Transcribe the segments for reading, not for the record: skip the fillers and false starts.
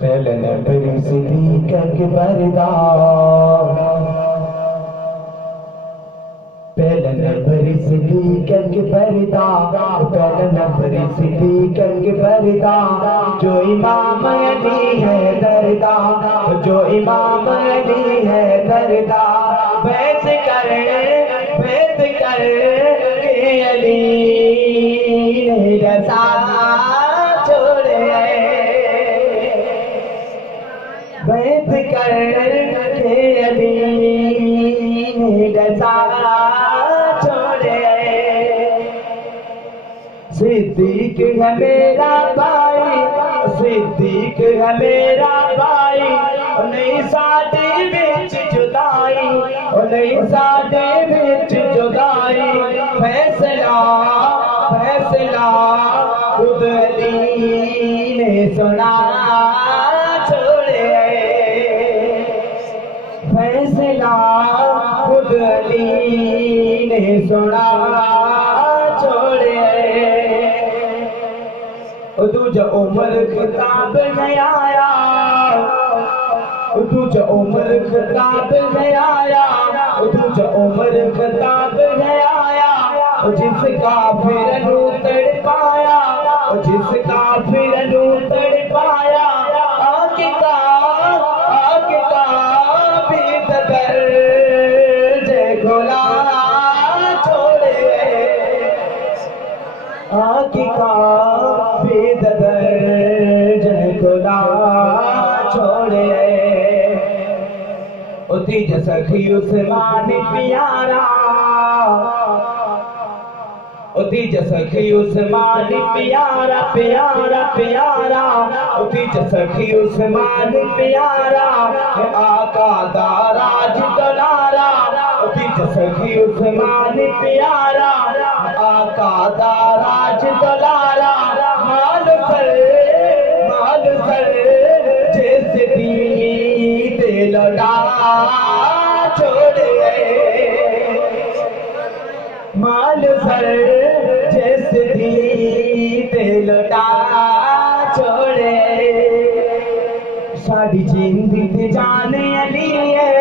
पहले नबी सिद्दीक़ के पर्दा, पहले नबी सिद्दीक़ के पर्दा, पहले नबी सिद्दीक़ के पर्दा। जो इमाम अली है दरदा, जो इमाम अली है दरदा। बैत कर के अली ने रसा छोड़े, बैत कर के अली ने रसा छोड़े। सिद्दीक़ है मेरा भाई, सिद्दीक़ है मेरा भाई। नहीं साडे विच जुदाई, नहीं साडे विच जुदाई। फैसला फैसला खुद अली ने सुना छोड़े, फैसला खुद अली ने सुना छोड़े। तुझे उम्र खिताब नहीं आया, तुझे उम्र खिताब नहीं आया, तुझे उम्र खिताब नहीं आया। जिसका फिर नू तड़पाया, जिसका फिर नू तड़पाया। आग का भी दर जे खोला छोड़े, आग का भी दर जे खोला छोड़े। तीज सखी उस्मान प्यारा, तीज सखी उस्मान प्यारा प्यारा प्यारा। तीज सखी उस्मान प्यारा, आका दाराज दुलारा। तीज सखी उस्मान प्यारा, आका दाराज दुलारा। माल सर जिस दी ते लौटा छोड़े, माल सर जिस दी ते लौटा छोड़े। साड़ी जिंदगी जाने अली है,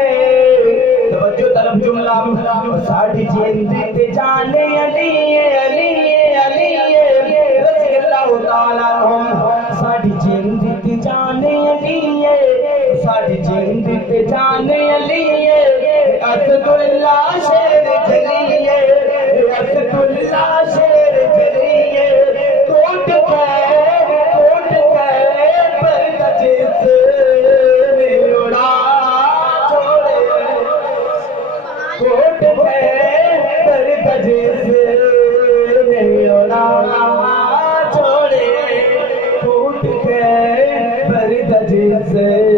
तवज्जो तरफ जुमला। साड़ी जिंदगी जाने अली है, अली है, अली है रज़ी अल्लाह ताला अन्हुम। साड़ी जिंदगी जाने अली है, साड़ी जिंदगी जाने अली है। असदुल्ला शेर जली है, असदुल्ला शेर जली है। कोट पे पर जिसने उड़ा छोड़े, कोट पे पर जिसने उड़ा छोड़े। कोट पे पर जिसने